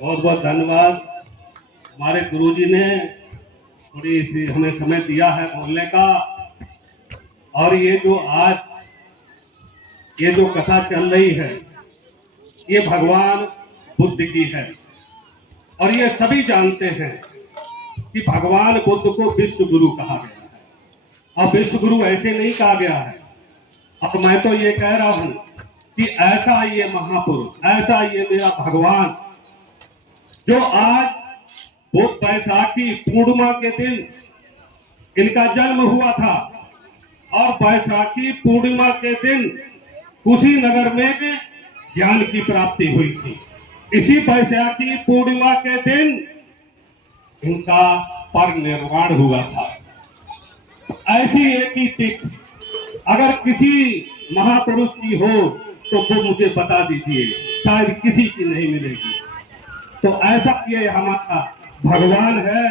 बहुत बहुत धन्यवाद। हमारे गुरुजी ने थोड़ी सी हमें समय दिया है बोलने का। और ये जो कथा चल रही है, ये भगवान बुद्ध की है। और ये सभी जानते हैं कि भगवान बुद्ध को विश्व गुरु कहा गया है। और विश्व गुरु ऐसे नहीं कहा गया है। अब मैं तो ये कह रहा हूं कि ऐसा ये महापुरुष, ऐसा ये मेरा भगवान, जो आज वो बैसाखी पूर्णिमा के दिन इनका जन्म हुआ था, और बैसाखी पूर्णिमा के दिन कुशीनगर में ज्ञान की प्राप्ति हुई थी। इसी बैसाखी पूर्णिमा के दिन इनका परिनिर्वाण हुआ था। ऐसी एक ही तिथि अगर किसी महापुरुष की हो तो वो मुझे बता दीजिए, शायद किसी की नहीं मिलेगी। तो ऐसा ये हमारा भगवान है,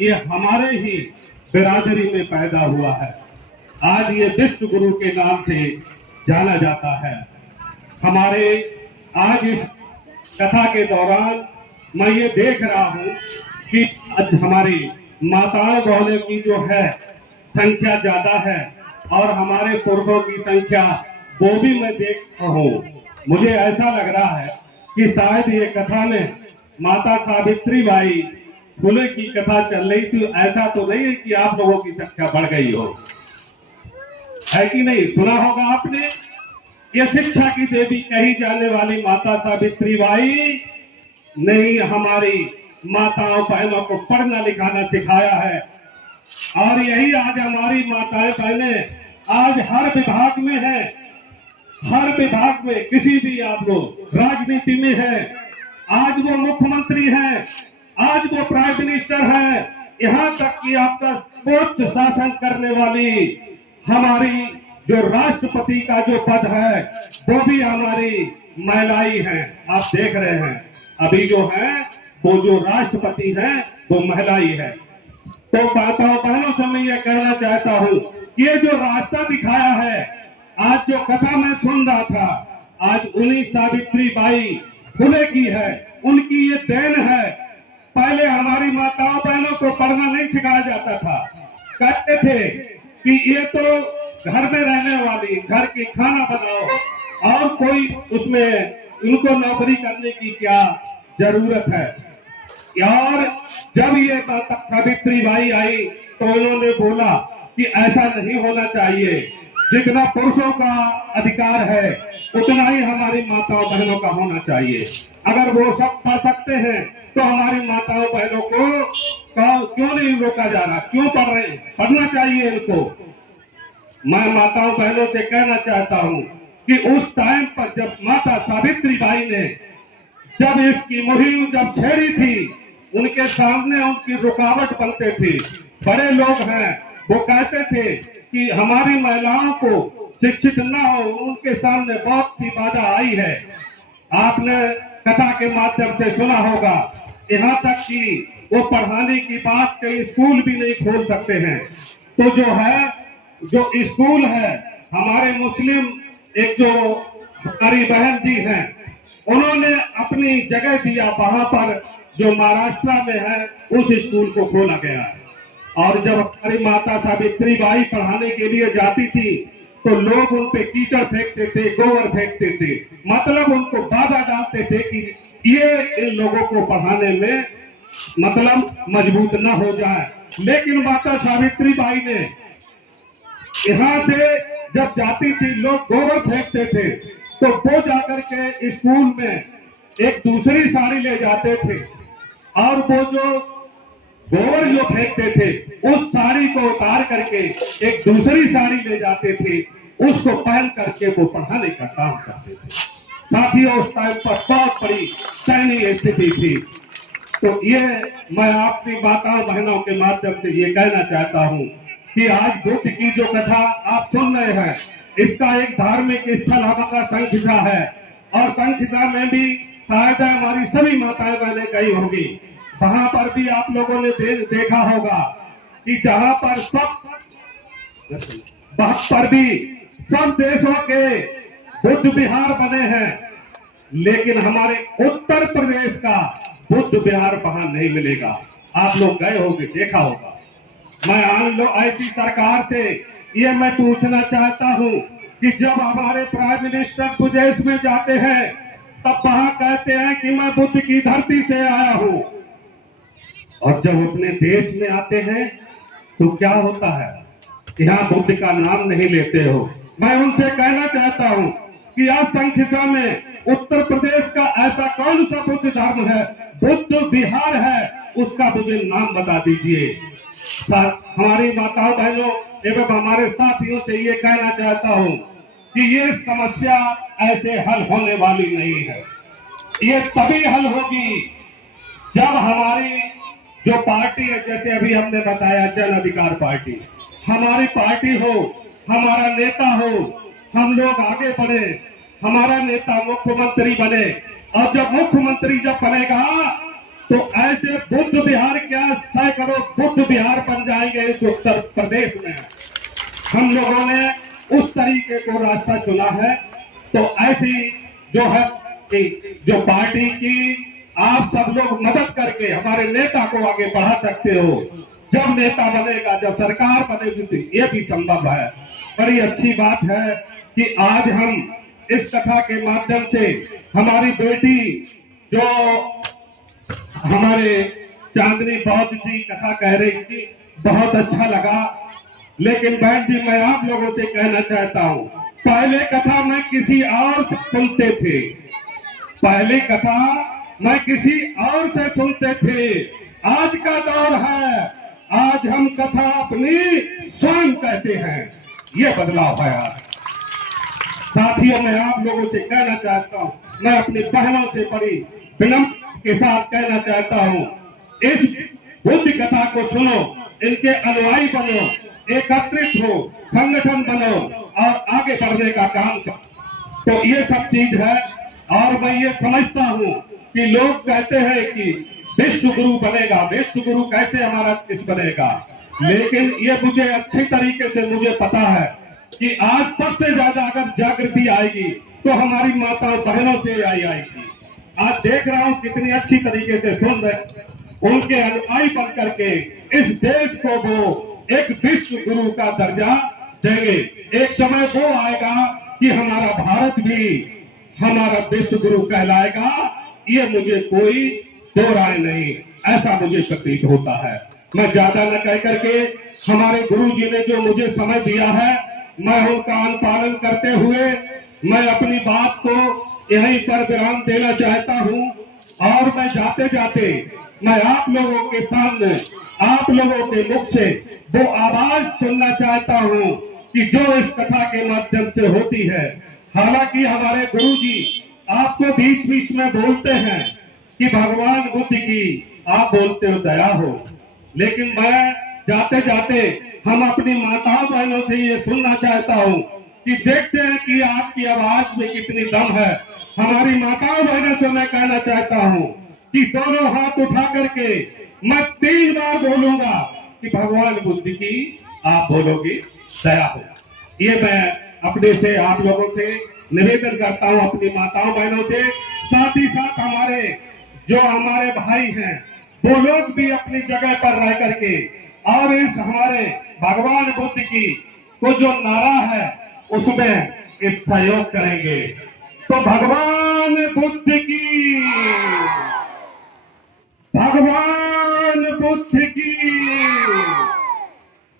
ये हमारे ही बिरादरी में पैदा हुआ है। आज ये विश्व गुरु के नाम से जाना जाता है। हमारे आज इस कथा के दौरान मैं ये देख रहा हूँ कि आज हमारी माताओं बहनों की जो है संख्या ज्यादा है, और हमारे पुरुषों की संख्या वो भी मैं देख रहा हूँ। मुझे ऐसा लग रहा है कि शायद ये कथा में माता सावित्री बाई फुले की कथा चल रही थी। ऐसा तो नहीं है कि आप लोगों की संख्या बढ़ गई हो, है कि नहीं? सुना होगा आपने। ये शिक्षा की देवी कही जाने वाली माता सावित्री बाई ने हमारी माताओं बहनों को पढ़ना लिखाना सिखाया है। और यही आज हमारी माताएं बहनें आज हर विभाग में है। हर विभाग में, किसी भी आप लोग राजनीति में है, आज वो मुख्यमंत्री हैं, आज वो प्राइम मिनिस्टर हैं, यहाँ तक कि आपका सर्वोच्च शासन करने वाली हमारी जो राष्ट्रपति का जो पद है वो भी हमारी महिलाई हैं। आप देख रहे हैं अभी जो है वो जो राष्ट्रपति हैं वो महिलाई है। तो माताओं बहनों से मैं ये कहना चाहता हूँ कि ये जो रास्ता दिखाया है, आज जो कथा मैं सुन रहा था, आज उन्हीं सावित्री बाई फुले की है, उनकी ये देन है। पहले हमारी माताओं बहनों को पढ़ना नहीं सिखाया जाता था। कहते थे कि ये तो घर में रहने वाली, घर की खाना बनाओ, और कोई उसमें इनको नौकरी करने की क्या जरूरत है। और जब ये माता सावित्री बाई आई तो उन्होंने बोला कि ऐसा नहीं होना चाहिए, जितना पुरुषों का अधिकार है उतना ही हमारी माताओं बहनों का होना चाहिए। अगर वो सब पढ़ सकते हैं तो हमारी माताओं बहनों को क्यों नहीं रोका जा रहा? क्यों पढ़ रहे हैं? पढ़ना चाहिए इनको। मैं माताओं बहनों से कहना चाहता हूँ कि उस टाइम पर जब माता सावित्री बाई ने जब इसकी मुहिम जब छेड़ी थी, उनके सामने उनकी रुकावट बनते थे। बड़े लोग हैं, वो कहते थे कि हमारी महिलाओं को शिक्षित न हो, उनके सामने बहुत सी बाधा आई है। आपने कथा के माध्यम से सुना होगा, यहाँ तक कि वो पढ़ाने की बात के स्कूल भी नहीं खोल सकते हैं। तो जो है, जो स्कूल है, हमारे मुस्लिम एक जो हमारी बहन जी हैं, उन्होंने अपनी जगह दिया, वहां पर जो महाराष्ट्र में है उस स्कूल को खोला गया है। और जब हमारी माता सावित्री बाई पढ़ाने के लिए जाती थी तो लोग उन पे कीचड़ फेंकते थे, गोबर फेंकते थे, मतलब उनको बाधा डालते थे कि ये इन लोगों को पढ़ाने में मतलब मजबूत न हो जाए। लेकिन माता सावित्री बाई ने यहाँ से जब जाती थी, लोग गोबर फेंकते थे, तो वो जाकर के स्कूल में एक दूसरी साड़ी ले जाते थे, और वो जो गोबर जो फेंकते थे उस साड़ी को उतार करके एक दूसरी साड़ी ले जाते थे, उसको पहन करके वो पढ़ाने का काम करते थे। साथियों, उस टाइम पर बहुत बड़ी दयनीय स्थिति थी। तो ये मैं आपकी माताओं बहनों के माध्यम से ये कहना चाहता हूँ कि आज बुद्ध की जो कथा आप सुन रहे हैं, इसका एक धार्मिक स्थल हमारा संखिसा है, और संखिसा में भी शायद हमारी सभी माताएं बहनें गई होंगी। वहां पर भी आप लोगों ने देखा होगा कि जहां पर वहां पर भी सब देशों के बुद्ध विहार बने हैं। लेकिन हमारे उत्तर प्रदेश का बुद्ध विहार वहां नहीं मिलेगा। आप लोग गए होंगे, देखा होगा। मैं आन लो ऐसी सरकार से ये मैं पूछना चाहता हूं कि जब हमारे प्राइम मिनिस्टर विदेश में जाते हैं तब वहां कहते हैं कि मैं बुद्ध की धरती से आया हूं, और जब अपने देश में आते हैं तो क्या होता है, यहाँ बुद्ध का नाम नहीं लेते हो। मैं उनसे कहना चाहता हूं कि आज संख्या में उत्तर प्रदेश का ऐसा कौन सा बुद्ध धर्म है, बुद्ध विहार है, उसका मुझे नाम बता दीजिए। हमारी माताओं बहनों एवं हमारे साथियों से ये कहना चाहता हूं कि ये समस्या ऐसे हल होने वाली नहीं है। ये तभी हल होगी जब हमारी जो पार्टी है, जैसे अभी हमने बताया जन अधिकार पार्टी, हमारी पार्टी हो, हमारा नेता हो, हम लोग आगे बढ़े, हमारा नेता मुख्यमंत्री बने, और जब मुख्यमंत्री जब बनेगा तो ऐसे बुद्ध विहार क्या सैकड़ों बुद्ध विहार बन जाएंगे इस उत्तर प्रदेश में। हम लोगों ने उस तरीके को रास्ता चुना है। तो ऐसी जो है कि जो पार्टी की आप सब लोग मदद करके हमारे नेता को आगे बढ़ा सकते हो। जब नेता बनेगा, जब सरकार बनेगी तो ये भी संभव है। बड़ी अच्छी बात है कि आज हम इस कथा के माध्यम से हमारी बेटी जो हमारे चांदनी बौद्ध जी कथा कह रही थी, बहुत अच्छा लगा। लेकिन बहन जी, मैं आप लोगों से कहना चाहता हूँ, पहले कथा मैं किसी और से सुनते थे, पहली कथा मैं किसी और से सुनते थे। आज का दौर है, आज हम कथा अपनी स्वयं कहते हैं। ये बदलाव है। आज साथियों, मैं आप लोगों से कहना चाहता हूँ, मैं अपनी बहनों से बड़ी विनम्र के साथ कहना चाहता हूँ, इस बुद्ध कथा को सुनो, इनके अनुयायी बनो, एकत्रित हो, संगठन बनो और आगे बढ़ने का काम करो। तो ये सब चीज है। और मैं ये समझता हूँ कि लोग कहते हैं कि विश्व गुरु बनेगा, विश्व गुरु कैसे हमारा देश बनेगा, लेकिन ये मुझे अच्छी तरीके से मुझे पता है कि आज सबसे ज्यादा अगर जागृति आएगी तो हमारी माताओं बहनों से आएगी। आज देख रहा हूँ कितनी अच्छी तरीके से सुन रहे, उनके अनुयायी बन करके इस देश को वो एक विश्व गुरु का दर्जा देंगे। एक समय वो आएगा कि हमारा भारत भी हमारा विश्व गुरु कहलाएगा। ये मुझे कोई दो राय नहीं, ऐसा मुझे प्रतीत होता है। मैं ज्यादा न कह करके हमारे गुरु जी ने जो मुझे समय दिया है, मैं उनका अनुपालन करते हुए मैं अपनी बात को यहीं पर विराम देना चाहता हूं। और मैं जाते जाते मैं आप लोगों के सामने, आप लोगों के मुख से वो आवाज सुनना चाहता हूं कि जो इस कथा के माध्यम से होती है। हालांकि हमारे गुरु जी आपको बीच बीच में बोलते हैं कि भगवान बुद्ध की आप बोलते हो दया हो, लेकिन मैं जाते जाते हम अपनी माताओं बहनों से ये सुनना चाहता हूँ कि देखते हैं कि आपकी आवाज में कितनी दम है। हमारी माताओं बहनों से मैं कहना चाहता हूँ कि दोनों हाथ उठा करके मैं 3 बार बोलूंगा कि भगवान बुद्ध की आप बोलोगी दया हो। ये मैं अपने से आप लोगों से निवेदन करता हूँ, अपनी माताओं बहनों से। साथ ही साथ हमारे जो हमारे भाई हैं वो लोग भी अपनी जगह पर रह करके और इस हमारे भगवान बुद्ध की को जो नारा है उसमें इस सहयोग करेंगे। तो भगवान बुद्ध की, भगवान बुद्ध की,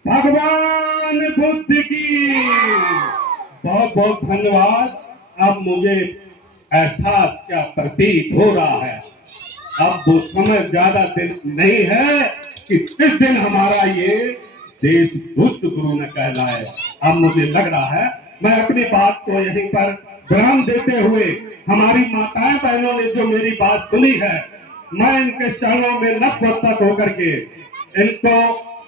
भगवान बुद्ध की। बहुत बहुत धन्यवाद। अब मुझे एहसास क्या प्रतीत हो रहा है, अब वो समय ज्यादा दिन नहीं है कि इस दिन हमारा ये देश विश्व गुरु ने कहलाए। अब मुझे लग रहा है मैं अपनी बात को यहीं पर विराम देते हुए, हमारी माताएं बहनों ने जो मेरी बात सुनी है, मैं इनके चरणों में नतमस्तक होकर के इनको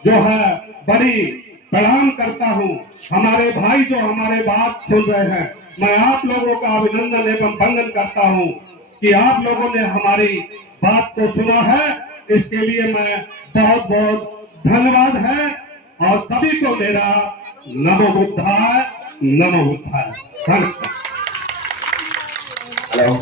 जो है बड़ी प्रणाम करता हूँ। हमारे भाई जो हमारे बात सुन रहे हैं, मैं आप लोगों का अभिनंदन एवं वंदन करता हूँ कि आप लोगों ने हमारी बात को सुना है। इसके लिए मैं बहुत बहुत धन्यवाद है। और सभी को मेरा नमो बुद्धाय, नमो बुद्धाय। धन्यवाद।